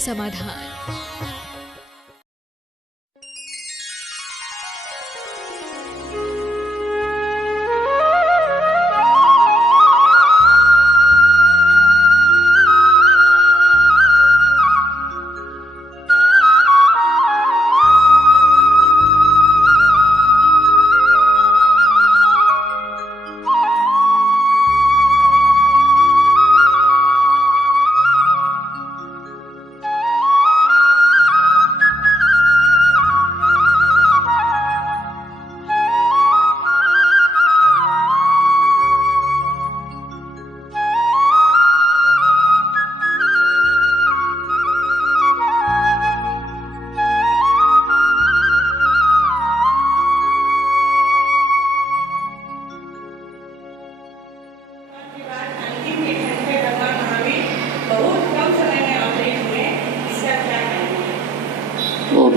समाधान।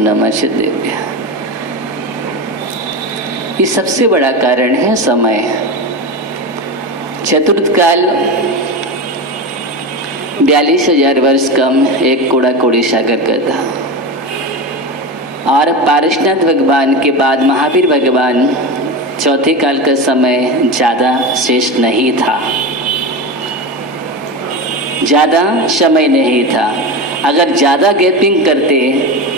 नमः शिवाय। ये सबसे बड़ा कारण है समय। चतुर्थ काल 42,000 वर्ष कम एक कोड़ा कोड़ी सागर का था। और पारसनाथ भगवान के बाद महावीर भगवान चौथे काल का समय ज़्यादा शेष नहीं था, ज़्यादा समय नहीं था। अगर ज़्यादा गैपिंग करते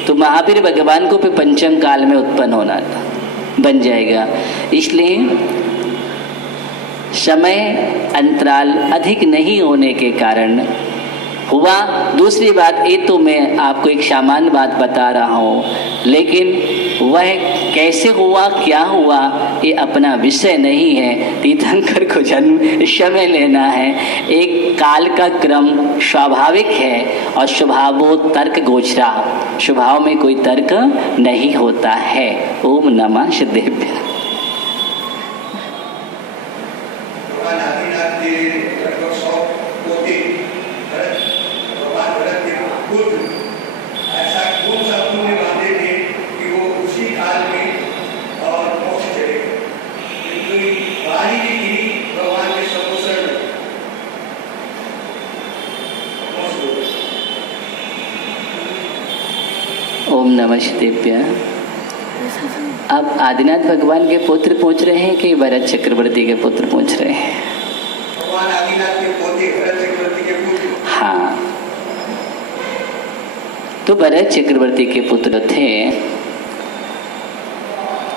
तो महावीर भगवान को भी पंचम काल में उत्पन्न होना बन जाएगा। इसलिए समय अंतराल अधिक नहीं होने के कारण हुआ। दूसरी बात, ये तो मैं आपको एक सामान्य बात बता रहा हूँ, लेकिन वह कैसे हुआ, क्या हुआ, ये अपना विषय नहीं है। तीर्थंकर को जन्म समय लेना है। एक काल का क्रम स्वाभाविक है और स्वभावो तर्क गोचरा, स्वभाव में कोई तर्क नहीं होता है। ओम नमः शिवाय। ओम नमः शिवाय। अब आदिनाथ भगवान के पुत्र पहुंच रहे हैं कि भरत चक्रवर्ती के पुत्र पहुंच रहे हैं? भगवान आदिनाथ के पोते भरत चक्रवर्ती के पुत्र। हाँ, तो भरत चक्रवर्ती के पुत्र थे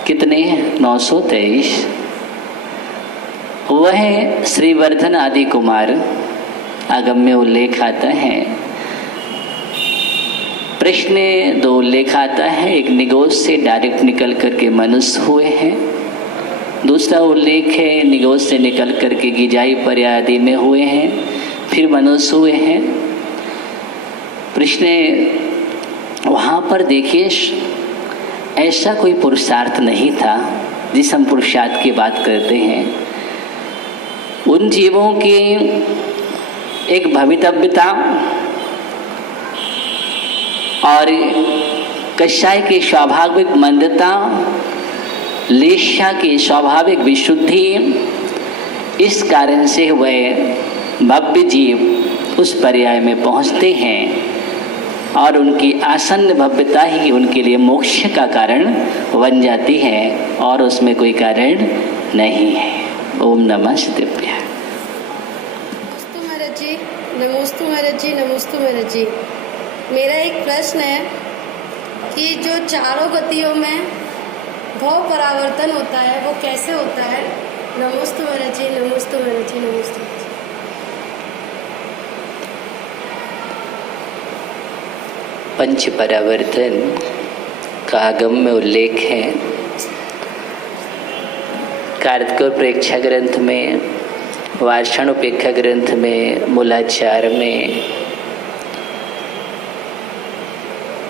कितने? 923। वह श्रीवर्धन आदि कुमार आगम में उल्लेख आता है। प्रश्न 2 उल्लेख आता है। एक निगोज से डायरेक्ट निकल करके मनुष्य हुए हैं। दूसरा उल्लेख है निगोज से निकल करके गिजाई पर्यादि में हुए हैं, फिर मनुष्य हुए हैं। प्रश्न वहाँ पर देखिए, ऐसा कोई पुरुषार्थ नहीं था जिस हम पुरुषार्थ की बात करते हैं। उन जीवों की एक भवितव्यता और कषाय की स्वाभाविक मंदता, लेशा की स्वाभाविक विशुद्धि, इस कारण से वह भव्य जीव उस पर्याय में पहुंचते हैं और उनकी आसन्न भव्यता ही उनके लिए मोक्ष का कारण बन जाती है और उसमें कोई कारण नहीं है। ओम नमः शिवाय। नमोस्तु महाराज जी, नमोस्तु महाराज जी, नमोस्तु महाराज जी। मेरा एक प्रश्न है कि जो चारों गतियों में भाव परावर्तन होता है वो कैसे होता है? नमोस्तु महाराज जी, नमोस्तु महाराज जी, नमोस्तु महाराज जी। पंच परावर्तन का आगम में उल्लेख है। कार्तिक प्रेक्षा ग्रंथ में, वार्षण उपेक्षा ग्रंथ में, मूलाचार में,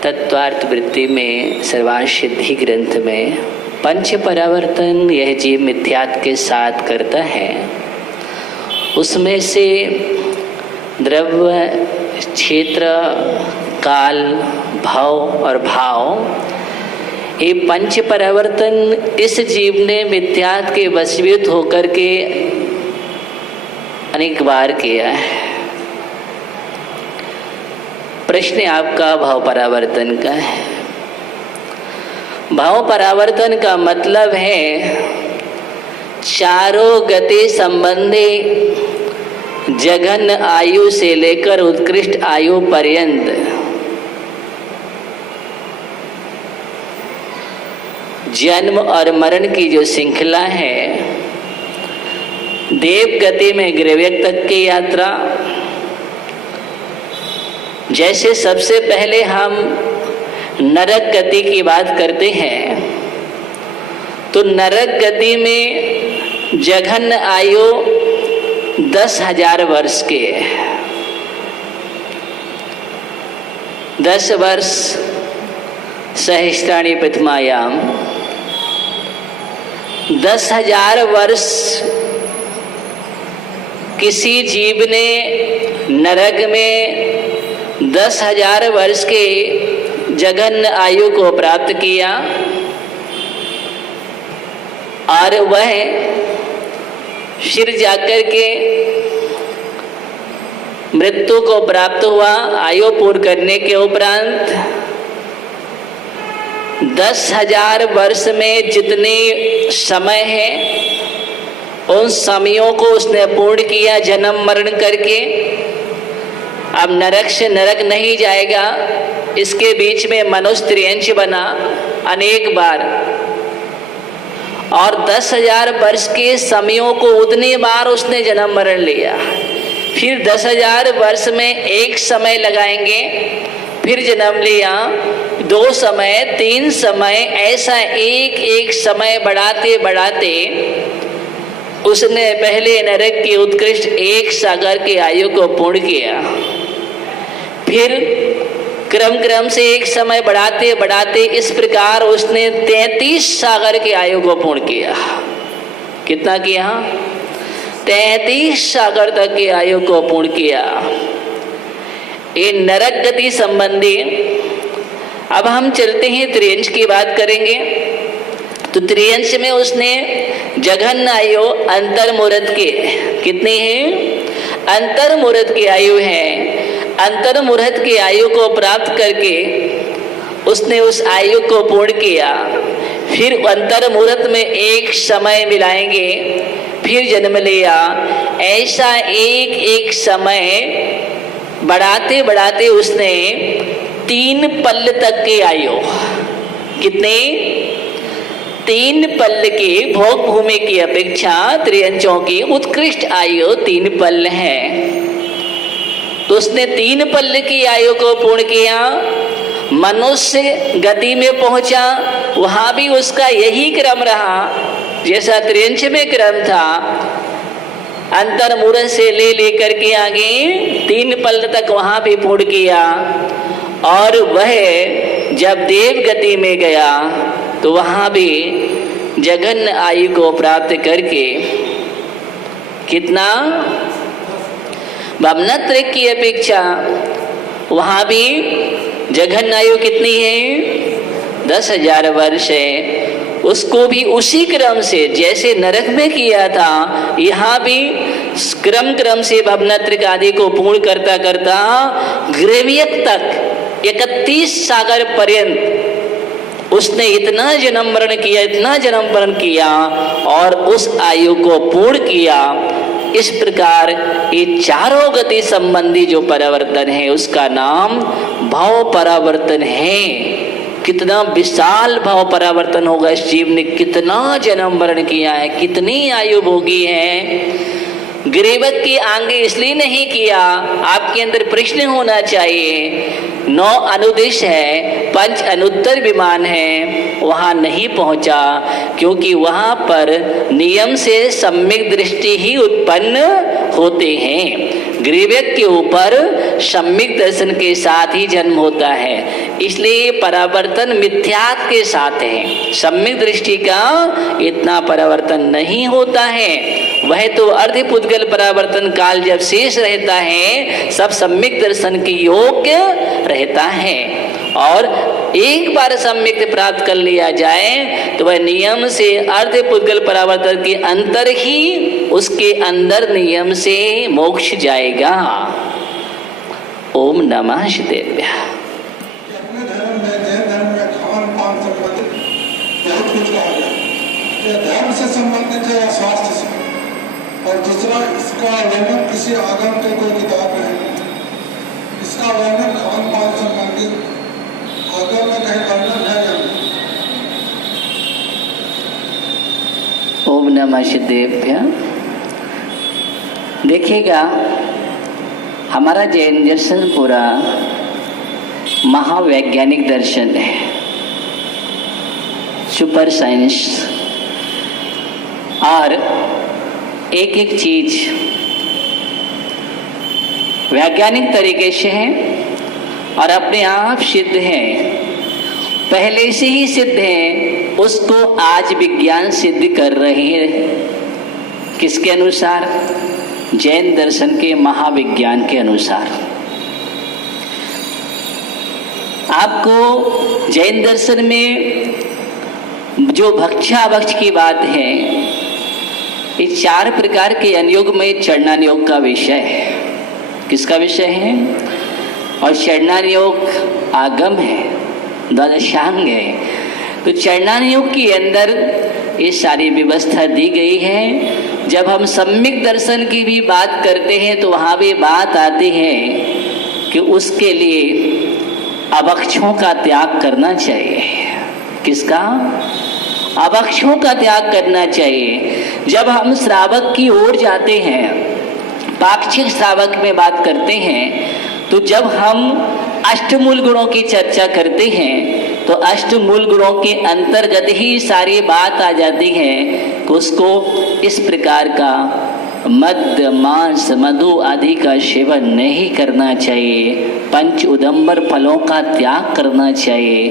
तत्वार्थ वृत्ति में, सर्वांश सिद्धि ग्रंथ में पंच परावर्तन यह जीव मिथ्यात्व के साथ करता है। उसमें से द्रव्य, क्षेत्र, काल, भव और भाव, ये पंच परावर्तन इस जीव ने मिथ्यात्व के वशीभूत होकर के अनेक बार किया है। प्रश्न आपका भाव परावर्तन का है। भाव परावर्तन का मतलब है चारों गति संबंधी जघन्य आयु से लेकर उत्कृष्ट आयु पर्यंत जन्म और मरण की जो श्रृंखला है, देव गति में ग्रेवियक तक की यात्रा। जैसे सबसे पहले हम नरक गति की बात करते हैं, तो नरक गति में जघन्य आयु 10,000 वर्ष के 10 वर्ष सहस्त्राणि प्रथमायाम, 10,000 वर्ष किसी जीव ने नरक में 10,000 वर्ष के जघन्य आयु को प्राप्त किया और वह फिर जाकर के मृत्यु को प्राप्त हुआ। आयु पूर्ण करने के उपरांत 10,000 वर्ष में जितने समय है उन समयों को उसने पूर्ण किया जन्म मरण करके। अब नरक से नरक नहीं जाएगा, इसके बीच में मनुष्य त्रियंश बना अनेक बार, और 10,000 वर्ष के समयों को उतनी बार उसने जन्म मरण लिया। फिर 10,000 वर्ष में एक समय लगाएंगे, फिर जन्म लिया, 2 समय, 3 समय, ऐसा एक एक समय बढ़ाते बढ़ाते उसने पहले नरक की उत्कृष्ट 1 सागर की आयु को पूर्ण किया। फिर क्रम क्रम से एक समय बढ़ाते बढ़ाते इस प्रकार उसने 33 सागर की आयु को पूर्ण किया। कितना किया? 33 सागर तक की आयु को पूर्ण किया। ये नरक गति संबंधी। अब हम चलते हैं त्रियंश की बात करेंगे। तो त्रियंश में उसने जघन्य आयु अंतर्मुहूर्त के कितनी है? अंतर्मुहूर्त की आयु है। अंतर्मुहूर्त की आयु को प्राप्त करके उसने उस आयु को पूर्ण किया। फिर अंतर्मुहूर्त में एक समय मिलाएंगे, फिर जन्म लिया। ऐसा एक एक समय बढ़ाते बढ़ाते उसने 3 पल्ल तक की आयु, कितने? 3 पल्ल की भोग भूमि की अपेक्षा त्रियंशों की उत्कृष्ट आयु 3 पल्ल है। तो उसने 3 पल्ल की आयु को पूर्ण किया। मनुष्य गति में पहुंचा, वहां भी उसका यही क्रम रहा जैसा त्रियंश में क्रम था। अंतर्मुहूर्त से लेकर के आगे 3 पल्ल तक वहां भी पूर्ण किया। और वह जब देव गति में गया तो वहां भी जघन्य आयु को प्राप्त करके कितना? भवनत्र की अपेक्षा वहां भी जघन्य आयु कितनी है? 10,000 वर्ष है। उसको भी उसी क्रम से जैसे नरक में किया था, यहाँ भी क्रम क्रम से भवनत्र आदि को पूर्ण करता करता ग्रेवियक तक 31 सागर पर्यंत उसने इतना जन्म मरण किया, इतना जन्म मरण किया और उस आयु को पूर्ण किया। इस प्रकार ये चारों गति संबंधी जो परिवर्तन है उसका नाम भाव परावर्तन है। कितना विशाल भाव परावर्तन होगा। इस जीव ने कितना जन्म मरण किया है, कितनी आयु भोगी है। ग्रीवक की आगे इसलिए नहीं किया, आपके अंदर प्रश्न होना चाहिए। 9 अनुदिश है, 5 अनुत्तर विमान है, वहां नहीं पहुंचा क्योंकि वहां पर नियम से सम्यक दृष्टि ही उत्पन्न होते हैं। ग्रीवक के ऊपर सम्यक दर्शन के साथ ही जन्म होता है, इसलिए परावर्तन मिथ्यात्व के साथ है। सम्यक दृष्टि का इतना परावर्तन नहीं होता है। वह तो अर्धपुद्गल परावर्तन काल जब शेष रहता है सब सम्यक दर्शन के योग्य रहता है। और एक बार सम्यक प्राप्त कर लिया जाए तो वह नियम से अर्धपुद्गल परावर्तन के अंतर ही उसके अंदर नियम से मोक्ष जाएगा। ओम नमः शिवाय। अपने धर्म में, जैन धर्म में खान पान संबंधित बहुत कुछ कहा गया। यह धर्म से संबंधित है या स्वास्थ्य से? और दूसरा, इसका वर्णन किसी आगम के कोई किताब में है? इसका वर्णन खान पान संबंधित आगम में कहीं वर्णन है या नहीं? ओम नमः शिवाय। देखिएगा, हमारा जैन दर्शन पूरा महावैज्ञानिक दर्शन है, सुपर साइंस, और एक एक चीज वैज्ञानिक तरीके से है और अपने आप सिद्ध है, पहले से ही सिद्ध है, उसको आज विज्ञान सिद्ध कर रही है। किसके अनुसार? जैन दर्शन के महाविज्ञान के अनुसार। आपको जैन दर्शन में जो भक्षाभक्ष की बात है, ये 4 प्रकार के अनुयोग में चढ़नान योग का विषय है। किसका विषय है? और चढ़नान योग आगम है, द्वादशांग है। तो चढ़नान योग के अंदर ये सारी व्यवस्था दी गई है। जब हम सम्यक दर्शन की भी बात करते हैं तो वहाँ भी बात आती है कि उसके लिए अभक्षों का त्याग करना चाहिए। किसका? अभक्षों का त्याग करना चाहिए। जब हम श्रावक की ओर जाते हैं, पाक्षिक श्रावक में बात करते हैं, तो जब हम अष्टमूल गुणों की चर्चा करते हैं तो अष्टमूल गुणों के अंतर्गत ही सारी बात आ जाती है कि उसको इस प्रकार का मद्य, मांस, मधु आदि का सेवन नहीं करना चाहिए, पंच उदंबर फलों का त्याग करना चाहिए,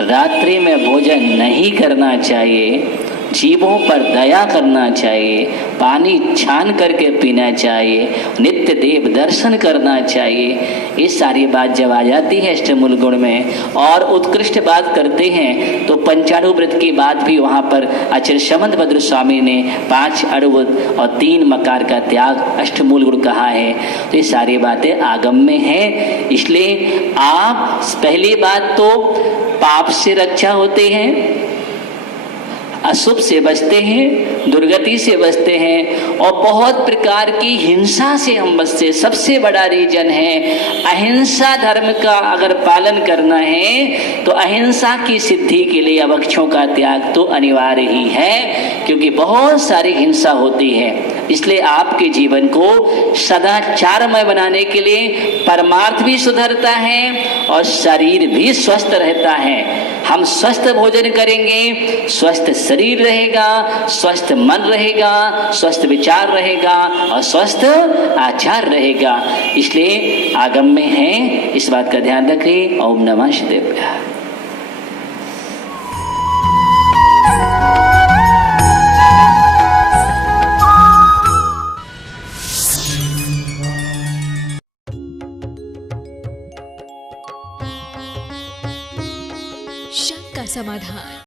रात्रि में भोजन नहीं करना चाहिए, जीवों पर दया करना चाहिए, पानी छान करके पीना चाहिए, नित्य देव दर्शन करना चाहिए। ये सारी बात जब आ जाती है अष्टमूल गुण में, और उत्कृष्ट बात करते हैं तो पंचाणु व्रत की बात भी वहाँ पर आचार्य समंत भद्र स्वामी ने 5 अड़ुवत और 3 मकार का त्याग अष्टमूल गुण कहा है। तो ये सारी बातें आगम में हैं। इसलिए आप पहली बात तो पाप से रक्षा होते हैं, अशुभ से बचते हैं, दुर्गति से बचते हैं, और बहुत प्रकार की हिंसा से हम बचते। सबसे बड़ा रीजन है अहिंसा धर्म का अगर पालन करना है तो अहिंसा की सिद्धि के लिए अभक्षों का त्याग तो अनिवार्य ही है, क्योंकि बहुत सारी हिंसा होती है। इसलिए आपके जीवन को सदाचारमय बनाने के लिए परमार्थ भी सुधरता है और शरीर भी स्वस्थ रहता है। हम स्वस्थ भोजन करेंगे, स्वस्थ शरीर रहेगा, स्वस्थ मन रहेगा, स्वस्थ विचार रहेगा और स्वस्थ आचार रहेगा। इसलिए आगम में है, इस बात का ध्यान रखिए। ओम नमः शिवाय।